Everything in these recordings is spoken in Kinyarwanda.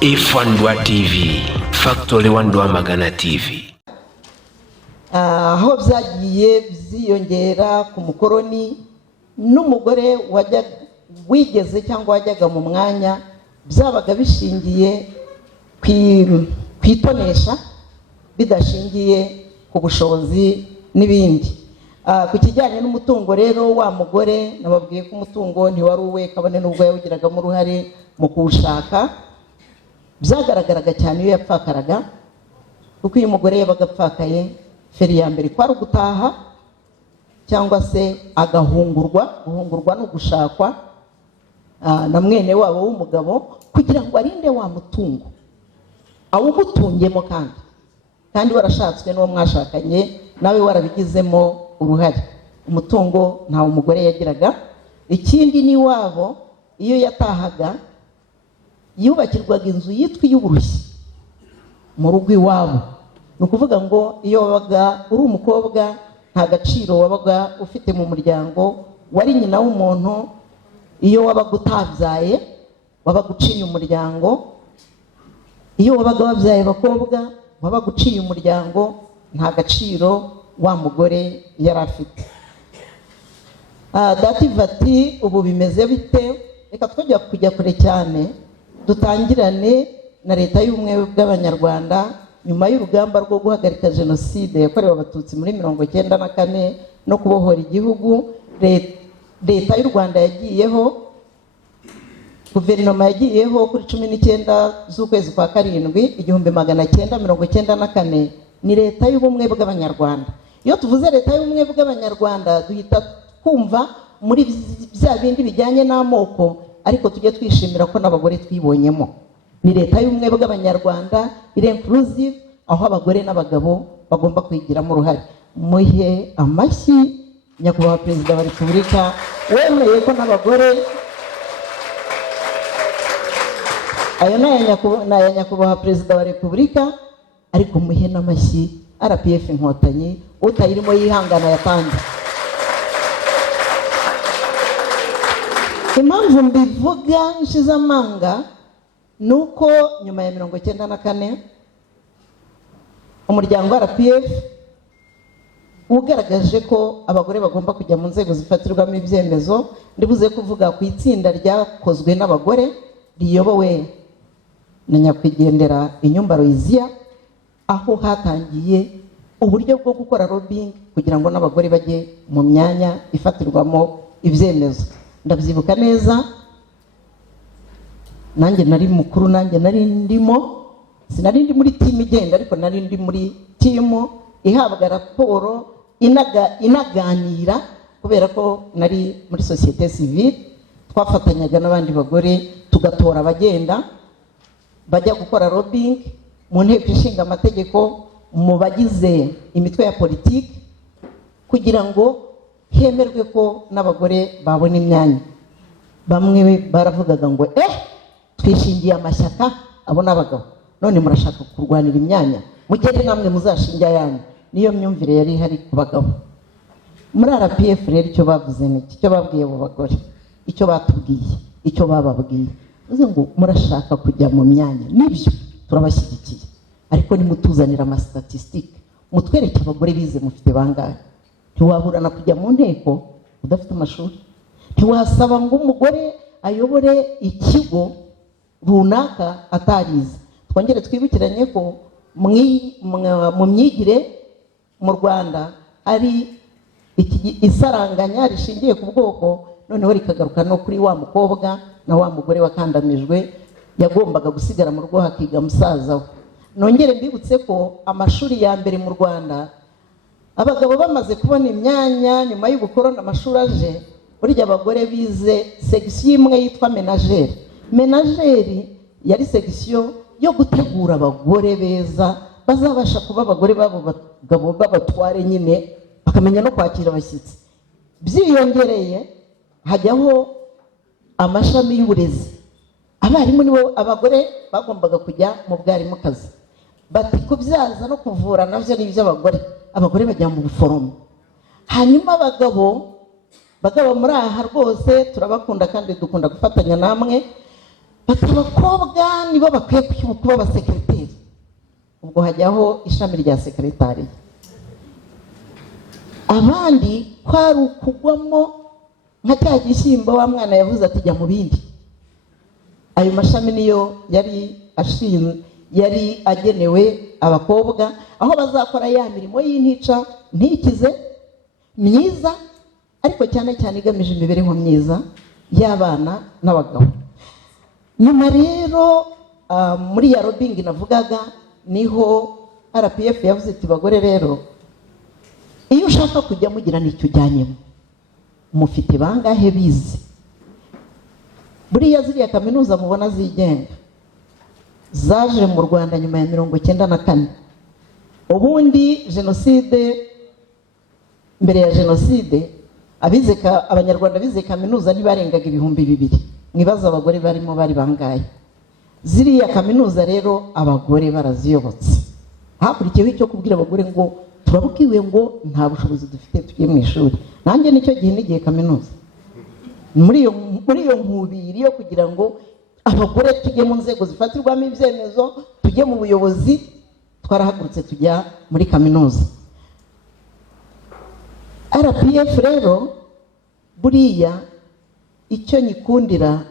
Ifandwa TV, Factory Wandwa Magana TV. Aho byagiye byiyongera ku mukoroni n'umugore wigeze cyangwa wajyaga mu mwanya byabaga bishingiye kwitonesha bidashingiye ku bushobozi n'ibindi. Ku kijyanye n'umutungo rero wa mugore nababwiye ko umutungo ntiwari uwe kabone n'ubwo yawugiragamo uruhare mu kuwushaka. Byagaragaraga cyane iyo yapfakaraga kuko uyu mugore yabaga apfakaye feri ya mbere kwari ugutaha cyangwa se agahungurwa. Guhungurwa no gushakwa na mwene wabo w'umugabo kugira ngo arinde wa mutungo awugutungemo kandi warashatswe n'uwo mwashakanye nawe warabigizemo uruhare. Umutungo ntawe umugore yagiraga. Ikindi ni wabo iyo yatahaga yubakirwaga inzu yitwa iy'uburushyi mu rugo iwabo. Ni ukuvuga ngo iyo wabaga uri umukobwa nta gaciro wabaga ufite mu muryango, wari nyina w'umuntu. Iyo wabaga utabyaye wabaga uciye umuryango. Iyo wabaga wabyaye abakobwa wabaga uciye umuryango, nta gaciro wa mugore yari afite. Dative ati ubu bimeze bite? Reka twajya kujya kure cyane, dutangirane na leta y'ubumwe bw'abanyarwanda nyuma y'urugamba rwo guhagarika jenoside yakorewe abatutsi muri 1994 no kubohora igihugu. Leta y'u Rwanda yagiyeho, guverinoma yagiyeho kuri 19 z'ukwezi kwa karindwi 1994. Ni leta y'ubumwe bw'abanyarwanda. Iyo tuvuze leta y'ubumwe bw'abanyarwanda duhita kumva muri bya bindi bijyanye n'amoko, ariko tujye twishimira ko n'abagore twibonyemo. Ni leta y'ubumwe bw'abanyarwanda iri inclusive, aho abagore n'abagabo bagomba kwigiramo uruhare. Muhe amashyi nyakubahwa Perezida wa Repubulika wemeye ko n'abagore, ayo n'aya nyakubahwa Perezida wa Repubulika, ariko muhe n'amashyi RPF Inkotanyi utayirimo yihangana yatanze. Impamvu mbivuga nshize amanga nuko nyuma ya 1994 umuryango wa RPF ugaragaje ko abagore bagomba kujya mu nzego zifatirwamo ibyemezo. Ndibuze kuvuga ku itsinda ryakozwe n'abagore riyobowe na nyakwigendera Inyumba Loizia, aho hatangiye uburyo bwo gukora lobbying kugira ngo n'abagore bajye mu myanya ifatirwamo ibyemezo. Ndabyibuka neza, nanjye nari mukuru, nanjye nari ndimo, sinari ndi muri team igenda ariko nari ndi muri team ihabwa raporo inaganira, kubera ko nari muri societe civile. Twafatanyaga n'abandi bagore tugatora abagenda bajya gukora lobbying mu nteko ishinga amategeko, mu bagize imitwe ya politiki, kugira ngo hemerwe ko n'abagore babona imyanya. Bamwe baravugaga ngo twishingiye amashyaka abo n'abagabo, none murashaka kurwanira imyanya, mugende namwe muzashinga yanyu. Niyo myumvire yari ihari ku bagabo. Muri RPF rero icyo bavuze ni icyo babwiye abo bagore, icyo batubwiye, icyo bababwiye, uze ngo murashaka kujya mu myanya, nibyo turabashyigikiye, ariko nimutuzanira amastatistike, mutwereke abagore bize mufite bangahe. Ntiwaburana kujya mu nteko udafite amashuri. Ntiwasaba ngo umugore ayobore ikigo runaka atarize. Twongere twibukiranye ko mu myigire mu Rwanda ari isaranganya rishingiye ku bwoko, noneho rikagaruka no kuri wa mukobwa na wa mugore wakandamijwe yagombaga gusigara mu rugo hakiga musaza we. Nongere mbibutse ko amashuri ya mbere mu Rwanda abagabo bamaze kubona imyanya nyuma y'ubukoroni, amashuri aje, burya abagore bize section imwe yitwa menageri. Menageri yari section yo gutegura abagore beza bazabasha kuba abagore babo bagabo babatware nyine, bakamenya no kwakira abashyitsi. Byiyongereye hajyaho amashami y'uburezi. Abarimu nibo abagore bagombaga kujya mu bwarimukazi. Bati kubyaza no kuvura navyo ni iby'abagore. Abagore bajya mu buforomo. Hanyuma abagabo muri aha rwose turabakunda kandi dukunda gufatanya namwe. bati abakobwa nibo bakwiye kuba abasekreteri. Ubwo hajyaho ishami rya sekretariya. Abandi kwari ukugwamo nka cya gishyimbo wa mwana yavuze ati jya mu bindi. Ayo mashami niyo yari agenewe abakobwa, aho bazakora ya mirimo y'intica ntikize myiza, ariko cyane cyane igamije imibereho myiza y'abana n'abagabo. Nyuma rero muri ya lobbying navugaga niho RPF yavuze iti bagore rero iyo ushaka kujya mugira n'icyo ujyanyemo mufite bangahe bize. Buriya ziriya kaminuza mubona zigenga zaje mu Rwanda nyuma ya 1994. Ubundi jenoside, mbere ya jenoside abanyarwanda bize kaminuza ntibarengaga 2,000. Mwibaza abagore barimo bari bangahe? Ziriya kaminuza rero abagore baraziyobotse. Hakurikiyeho icyo kubwira abagore ngo turabwiwe ngo nta bushobozi dufite tugiye mu ishuri. Nanjye nicyo gihe nigiye kaminuza. Muri iyo nkubiri yo kugira ngo abagore tujye mu nzego zifatirwamo ibyemezo, tujye mu buyobozi, twarahagurutse tujya muri kaminuza. RPF rero buriya icyo nyikundira,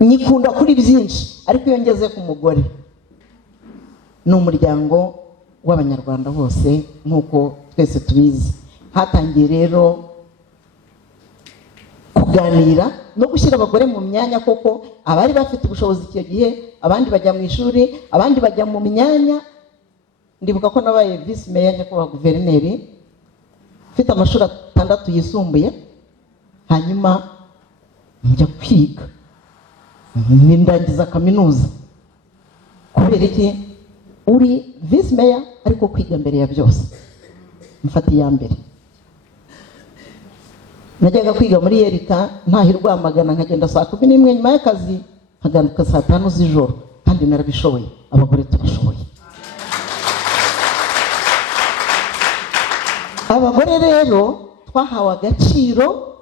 nyikunda kuri byinshi, ariko iyo ngeze ku mugore ni umuryango w'abanyarwanda bose nk'uko twese tubizi. Hatangiye rero kuganira no gushyira abagore mu myanya, koko abari bafite ubushobozi icyo gihe, abandi bajya mu ishuri, abandi bajya mu myanya. Ndibuka ko nabaye vice mayor nyakubahwa guverineri, mfite amashuri 6 yisumbuye, hanyuma njya kwiga ndangiza kaminuza. Kubera iki? Uri vice mayor ariko kwiga mbere ya byose. Mfata iya mbere. Najyaga kwiga muri Yerika ntahirwa Rwamagana, nkagenda saa 11 nyuma y'akazi, nkagaruka saa 5 z'ijoro, kandi narabishoboye. Abagore turashoboye. Abagore rero twahawe agaciro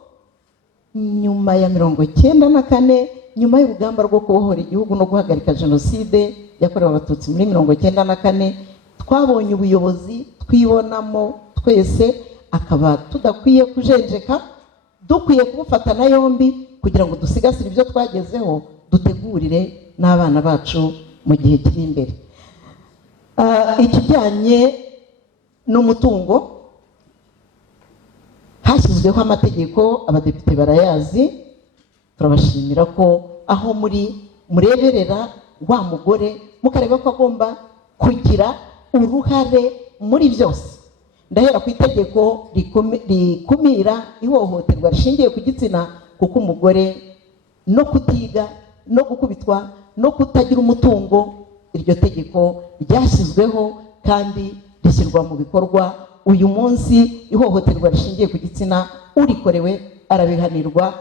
nyuma ya 1994, nyuma y'urugamba rwo kubohora igihugu no guhagarika jenoside yakorewe abatutsi muri 1994. Twabonye ubuyobozi twibonamo twese, akaba tudakwiye kujenjeka, dukwiye kubufatana yombi kugira ngo dusigasire ibyo twagezeho, dutegurire n'abana bacu mu gihe kiri imbere. Ikijyanye n'umutungo, hashyizweho amategeko, abadepite barayazi. Turabashimira ko aho mureberera wa mugore mukareba ko agomba kugira uruhare muri byose. Ndahera ku itegeko rikumira ihohoterwa rishingiye ku gitsina, kuko umugore no kutiga, no gukubitwa, no kutagira umutungo, iryo tegeko ryashyizweho kandi rishyirwa mu bikorwa. Uyu munsi ihohoterwa rishingiye ku gitsina urikorewe arabihanirwa.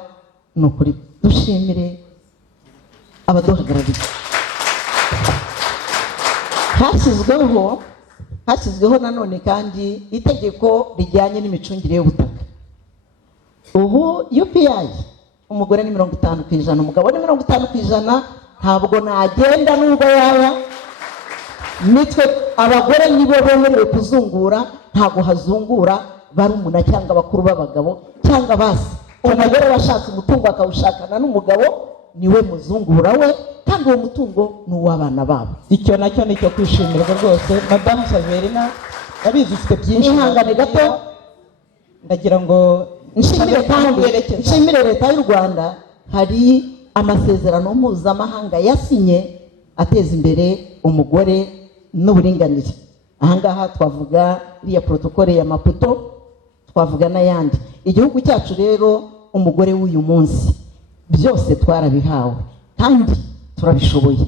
Nukuri dushimire abaduhagarariye. Hashyizweho nanone kandi itegeko rijyanye n'imicungire y'ubutaka. Ubu UPI umugore ni 50%, umugabo ni 50%. Ntabwo nagenda nubwo yaba nitwe abagore nibo bemerewe kuzungura, ntabwo hazungura barumuna cyangwa bakuru b'abagabo cyangwa basi. Umugore washatse umutungo akawushakana n'umugabo niwe muzungura we, kandi uwo mutungo ni uw'abana babo. Icyo nacyo nicyo kwishimirwa rwose. Madame Saverina yabizi ufite byinshi. Ihangane gato, ndagira ngo nshimire leta y'u Rwanda. Hari amasezerano mpuzamahanga yasinye ateza imbere umugore n'uburinganire. Ahangaha twavuga iriya protokole ya Maputo, twavuga n'ayandi. Igihugu cyacu rero umugore w'uyu munsi byose twarabihawe kandi turabishoboye.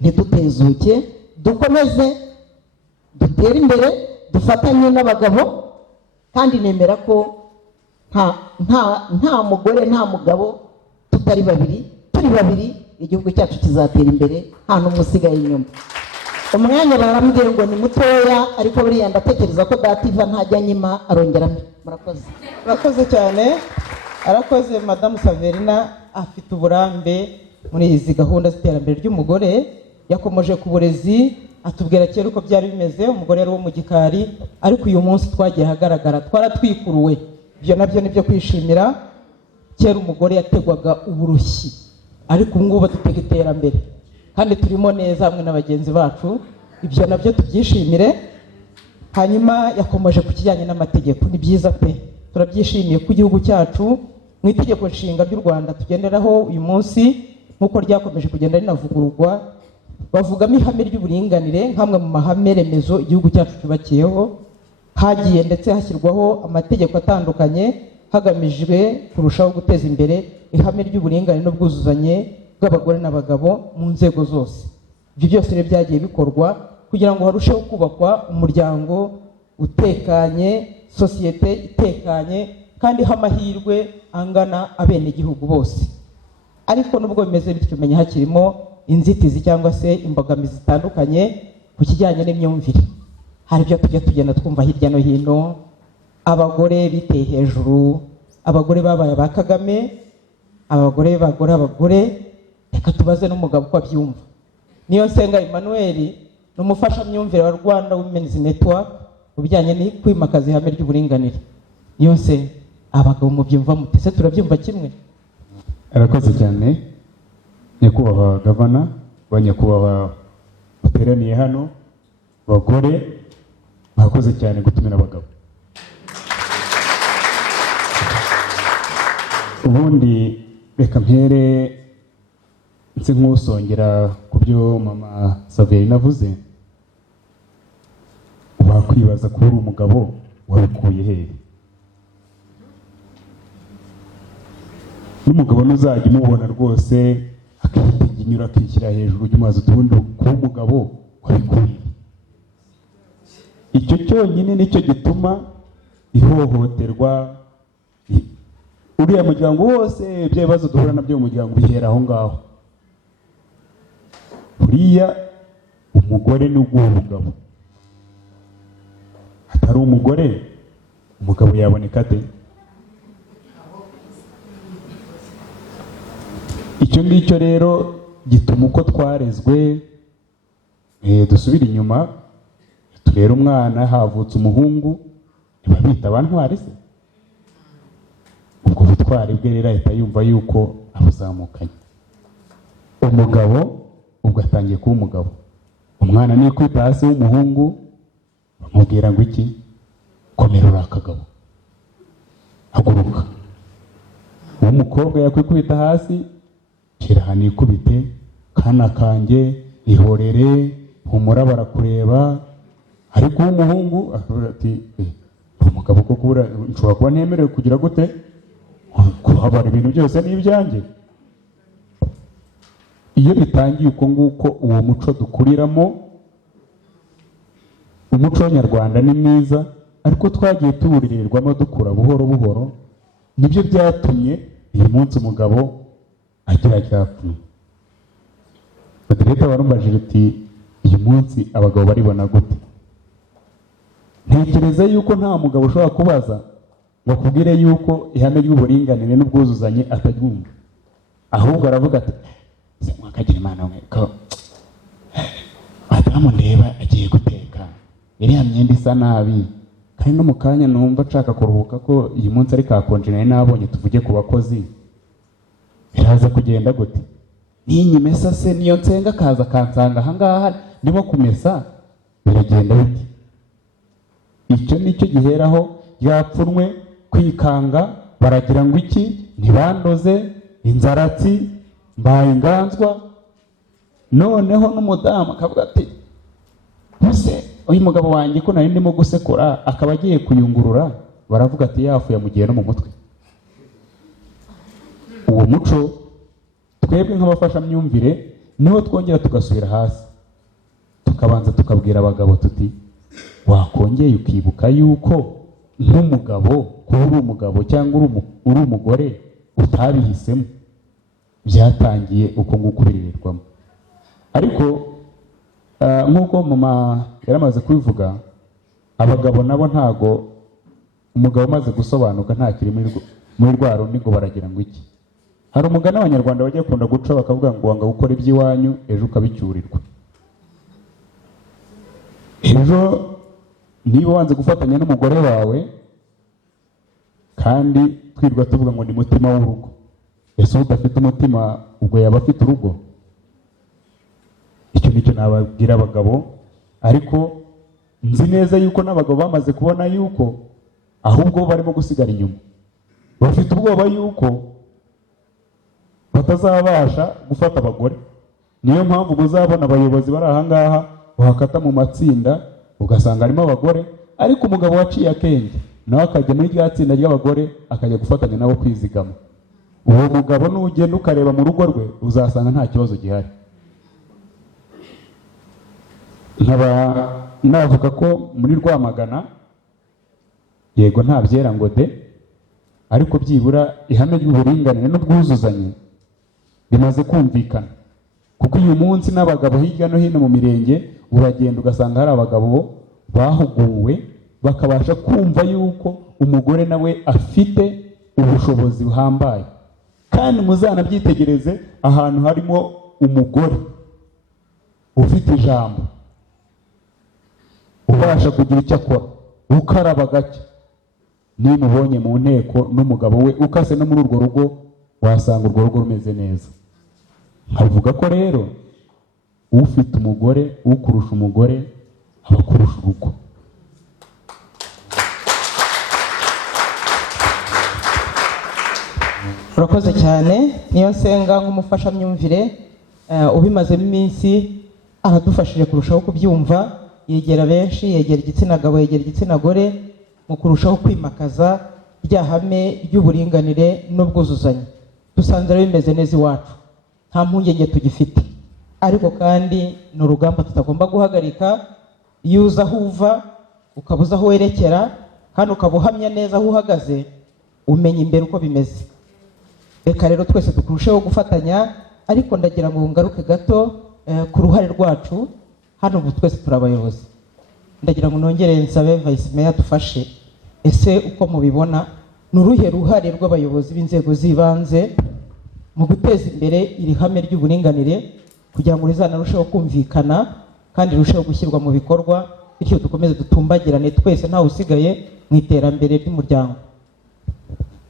Ntidutezuke, dukomeze dutere imbere, dufatanye n'abagabo, kandi nemera ko nta mugore nta mugabo tutari babiri. Turi babiri igihugu cyacu kizatera imbere, nta n'umwe usigaye inyuma. Umwanya barambwira ngo ni mutoya, ariko buriya ndatekereza ko dativa ntajya nyima arongeramo. Murakoze. Murakoze cyane. Arakoze Madame Saverina. afite uburambe muri izi gahunda z'iterambere ry'umugore. Yakomeje ku burezi atubwira kera uko byari bimeze, umugore yari wo mu gikari, ariko uyu munsi twagiye hagaragara, twaratwikuruwe. Ibyo nabyo nibyo kwishimira. Kera umugore yategwaga uburushyi, ariko ubu ngubu dutega iterambere kandi turimo neza hamwe na bagenzi bacu. Ibyo nabyo tubyishimire. Hanyuma yakomeje ku kijyanye n'amategeko. Ni byiza pe, turabyishimiye ku gihugu cyacu mu itegeko nshinga ry'u Rwanda tugenderaho uyu munsi, nk'uko ryakomeje kugenda rinavugururwa, bavugamo ihame ry'uburinganire nk'amwe mu mahame remezo igihugu cyacu cyubakiyeho. Hagiye ndetse hashyirwaho amategeko atandukanye hagamijwe kurushaho guteza imbere ihame ry'uburinganire n'ubwuzuzanye bw'abagore n'abagabo mu nzego zose. Ibyo byose rero byagiye bikorwa kugira ngo harusheho kubakwa umuryango utekanye, sosiyete itekanye kandi ha amahirwe angana abenegihugu bose. Ariko nubwo bimeze bityo, umenya hakirimo inzitizi cyangwa se imbogamizi zitandukanye ku kijyanye n'imyumvire. Hari ibyo tujya tugenda twumva hirya no hino, abagore biteye hejuru, abagore babaye ba Kagame, abagore. Reka tubaze n'umugabo uko abyumva. Niyonsenga Emmanuel ni umufashamyumvire wa Rwanda Women's Network mu bijyanye no kwimakaza ihame ry'uburinganire. Niyonsenga, abagabo mubyumva mutese turabyumva kimwe? Arakoze cyane nyakubahwa gavana, banyakubahwa bateraniye hano, bagore mwakoze cyane gutumira abagabo. Ubundi reka mpere nse nk'usongera ku byo mama Saverina avuze. Wakwibaza ko uri umugabo wabikuye hehe? N'umugabo ntuzajya umubona rwose akitinyura akishyira hejuru y'umazi ubundi kuba umugabo wabikuye. Icyo cyonyine nicyo gituma ihohoterwa uriya muryango wose, ibyo bibazo duhura nabyo mu muryango bihera aho ngaho. Uriya umugore ni umugabo, atari umugore umugabo yaboneka ate? Icyo ngicyo rero gituma uko twarezwe, dusubira inyuma turera umwana, havutse umuhungu ntibabita abantwari se? Ubwo butwari bwe rero ahita yumva yuko abuzamukanye. Umugabo ubwo atangiye kuba umugabo. Umwana nikwita hasi w'umuhungu bamubwira ngo iki? Komera uri akagabo, haguruka. Uw'umukobwa yakwikubita hasi, shira hano ikubite, kana kanjye ihorere, humura barakureba. Ariko uw'umuhungu akavuga ati umugabo ko kubura nshobora kuba ntemerewe kugira gute? Kuhabara ibintu byose ni ibyanjye. Iyo bitangiye uko nguko, uwo muco dukuriramo, umuco nyarwanda ni mwiza, ariko twagiye tuwuririrwamo dukura buhoro buhoro. Nibyo byatumye uyu munsi umugabo agira cyapfuye. Leta warumvajije uti uyu munsi abagabo baribona gute? Ntekereza yuko nta mugabo ushobora kubaza ngo akubwire yuko ihame ry'uburinganire n'ubwuzuzanye ataryumva. Ahubwo aravuga ati se mwakagira Imana mwe ko madamu ndeba agiye guteka, iriya myenda isa nabi, kandi no mu kanya numva nshaka kuruhuka ko uyu munsi ari kakonje nari nabonye, tuvuge ku bakozi. Biraza kugenda gute? Ninyimesa se niyo nsenga kaza kansanga ahangaha ndimo kumesa, biragenda bite? Icyo nicyo giheraho yapfunwe kwikanga, baragira ngo iki? Ntibandoze, inzaratsi, mbaye inganzwa. Noneho n'umudamu akavuga ati ese uyu mugabo wanjye ko nari ndimo gusekura akaba agiye kuyungurura, baravuga ati yafu yamugiye no mu mutwe. Uwo muco twebwe nk'abafashamyumvire niho twongera tugasubira hasi, tukabanza tukabwira abagabo tuti wakongeye ukibuka yuko nk'umugabo kuba uri umugabo cyangwa uri umugore utabihisemo, byatangiye uko nguko biririrwamo. Ariko nk'uko mama yaramaze kubivuga, abagabo nabo ntago umugabo umaze gusobanuka ntakiri muri rwa rundi ngo baragira ngo iki? hari umugani abanyarwanda bajya bakunda guca bakavuga ngo wanga gukora iby'iwanyu ejo ukabicyurirwa. Ejo niba wanze gufatanya n'umugore wawe kandi twirwa tuvuga ngo ni mutima w'urugo, ese udafite umutima ubwo yaba afite urugo? Icyo nicyo nababwira abagabo, ariko nzi neza yuko n'abagabo bamaze kubona yuko ahubwo barimo gusigara inyuma, bafite ubwoba yuko batazabasha gufata abagore. Niyo mpamvu muzabona abayobozi bari aha ngaha bahakata mu matsinda ugasanga harimo abagore, ariko umugabo waciye akenge nawe akajya muri rya tsinda ry'abagore akajya gufatanya nabo kwizigama. Uwo mugabo nugenda ukareba mu rugo rwe uzasanga nta kibazo gihari. Nkaba navuga ko muri Rwamagana yego nta byera ngo de, ariko byibura ihame ry'uburinganire n'ubwuzuzanye bimaze kumvikana, kuko uyu munsi n'abagabo hirya no hino mu mirenge uragenda ugasanga hari abagabo bahuguwe bakabasha kumva yuko umugore nawe afite ubushobozi buhambaye. Kandi muzanabyitegereze ahantu harimo umugore ufite ijambo, ubasha kugira icyo akora, ukaraba gake, niba ubonye mu nteko n'umugabo we ukase no muri urwo rugo wasanga urwo rugo rumeze neza. Nkavuga ko rero ufite umugore, ukurusha umugore aba akurusha urugo. Urakoze cyane. Niyo nsenga nk'umufashamyumvire ubimazemo iminsi aradufashije kurushaho kubyumva, yegera benshi, yegera igitsina gabo, yegera igitsina gore mu kurushaho kwimakaza rya hame ry'uburinganire n'ubwuzuzanye. Dusanze rero bimeze neza iwacu, nta mpungenge tugifite, ariko kandi ni urugamba tutagomba guhagarika. Iyo uza aho uva ukabuza aho werekera kandi ukaba uhamya neza aho uhagaze, umenya imbere uko bimeze. Reka rero twese tukurusheho gufatanya, ariko ndagira ngo ngaruke gato ku ruhare rwacu hano. Ubu twese turi abayobozi, ndagira ngo nongere nsabe Vice Mayor dufashe. Ese uko mubibona, ni uruhe ruhare rw'abayobozi b'inzego z'ibanze mu guteza imbere iri hame ry'uburinganire kugira ngo rizanarusheho kumvikana kandi rirusheho gushyirwa mu bikorwa, bityo dukomeze dutumbagirane twese ntawe usigaye mu iterambere ry'umuryango?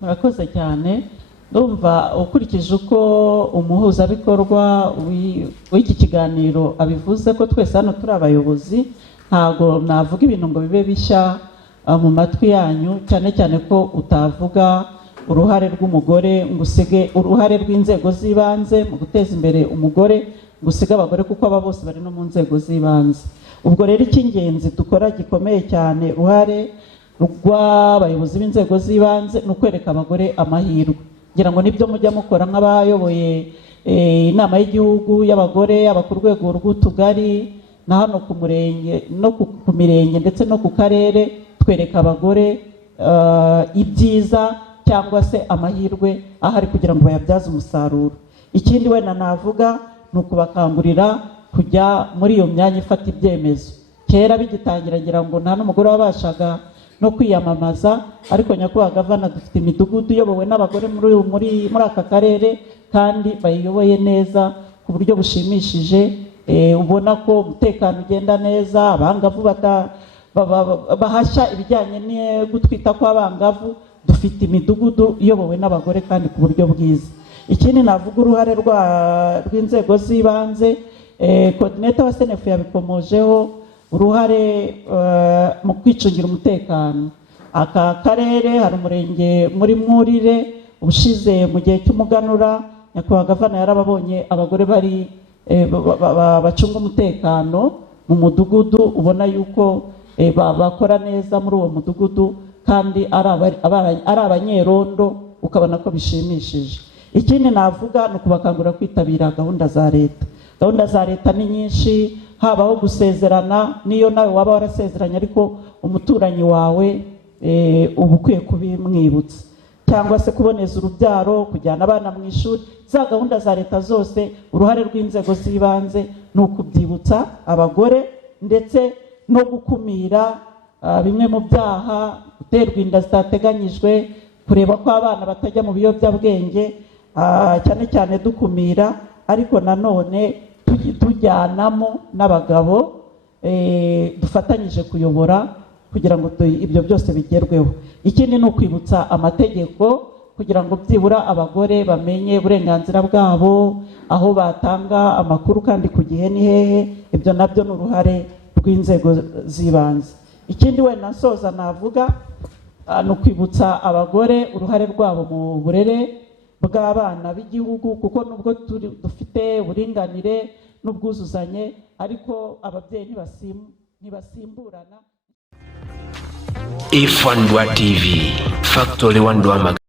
Murakoze cyane. Ndumva ukurikije uko umuhuzabikorwa w'iki kiganiro abivuze ko twese hano turi abayobozi, ntabwo navuga ibintu ngo bibe bishya mu matwi yanyu, cyane cyane ko utavuga uruhare rw'umugore ngo usige uruhare rw'inzego z'ibanze mu guteza imbere umugore ngo usige abagore, kuko aba bose bari no mu nzego z'ibanze. Ubwo rero icy'ingenzi dukora gikomeye cyane uruhare rw'abayobozi b'inzego z'ibanze ni ukwereka abagore amahirwe. Ngira ngo nibyo mujya mukora nk'abayoboye inama y'igihugu y'abagore, aba ku rwego rw'utugari na hano ku murenge no ku mirenge ndetse no ku karere, twereka abagore ibyiza cyangwa se amahirwe ahari kugira ngo bayabyaze umusaruro. Ikindi wenda navuga ni ukubakangurira kujya muri iyo myanya ifata ibyemezo. Kera bigitangira ngira ngo nta n'umugore wabashaga no kwiyamamaza, ariko nyakubahwa gavana dufite imidugudu iyobowe n'abagore muri aka karere kandi bayiyoboye neza ku buryo bushimishije. Ubona ko umutekano ugenda neza, abangavu bahashya ibijyanye no gutwita kw'abangavu. Dufite imidugudu iyobowe n'abagore kandi ku buryo bwiza. Ikindi navuga uruhare rw'inzego z'ibanze, coordinator wa SNF yabikomojeho, uruhare mu kwicungira umutekano. Aka karere hari umurenge muri Mwurire, ubushize mu gihe cy'umuganura nyakubahwa gavana yarababonye abagore bari bacunga umutekano mu mudugudu, ubona yuko bakora neza muri uwo mudugudu kandi ari abanyerondo, ukabona ko bishimishije. Ikindi navuga ni ukubakangurira kwitabira gahunda za leta. Gahunda za leta ni nyinshi, habaho gusezerana, niyo nawe waba warasezeranye ariko umuturanyi wawe uba ukwiye kubimwibutsa, cyangwa se kuboneza urubyaro, kujyana abana mu ishuri. Za gahunda za leta zose uruhare rw'inzego z'ibanze ni ukubyibutsa abagore, ndetse no gukumira bimwe mu byaha, guterwa inda zitateganyijwe, kureba ko abana batajya mu biyobyabwenge, cyane cyane dukumira ariko nanone tujyanamo n'abagabo dufatanyije kuyobora kugira ngo ibyo byose bigerweho. Ikindi ni ukwibutsa amategeko kugira ngo byibura abagore bamenye uburenganzira bwabo, aho batanga amakuru kandi ku gihe ni hehe. Ibyo nabyo ni uruhare rw'inzego z'ibanze. Ikindi wenda nsoza navuga ni ukwibutsa abagore uruhare rwabo mu burere bw'abana b'igihugu, kuko nubwo dufite uburinganire n'ubwuzuzanye ariko ababyeyi ntibasimburana. Ifandwa TV, Factory 1 Rwamagana.